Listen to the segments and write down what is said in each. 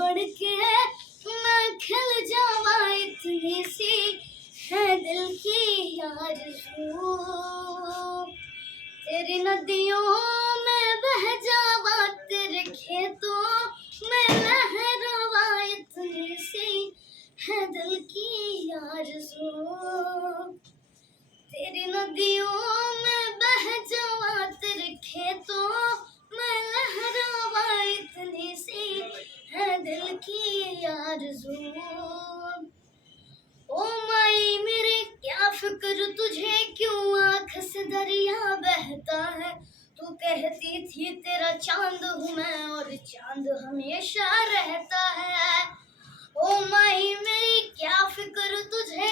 बढ़ के मैं खिल जावा, इतनी सी है दिल की आरज़ू। तेरी नदियों में बह जावा, तेरे खेतों में लहरावा, इतनी सी है दिल की आरज़ू। तेरी नदियों में बह जावा, तेरे खेतों में लहरावा, इतनी सी है दिल की आरज़ू। ओ माई मेरे क्या फिक्र तुझे, क्यों आँख से दरिया बहता है। तू कहती थी तेरा चांद हूँ मैं, और चांद हमेशा रहता है। ओ माई मेरी क्या फिक्र तुझे,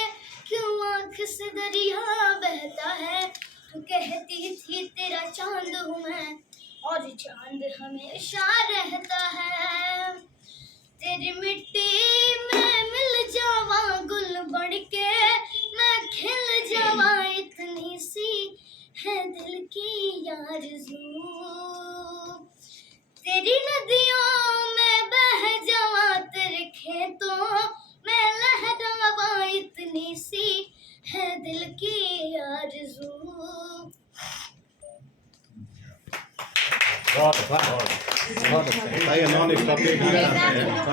क्यों आँख से दरिया बहता है। तू कहती थी तेरा चांद हूँ मैं, और चांद हमेशा रहता है। तेरी मिट्टी में मिल जावा, गुल बढ़ के मैं खिल जावा, इतनी सी है दिल की आरज़ू। तेरी नदियों में बह जावा, तेरे खेतों में लहरावा, इतनी सी है दिल की आरज़ू। बहुत अच्छा। भाई, non-stop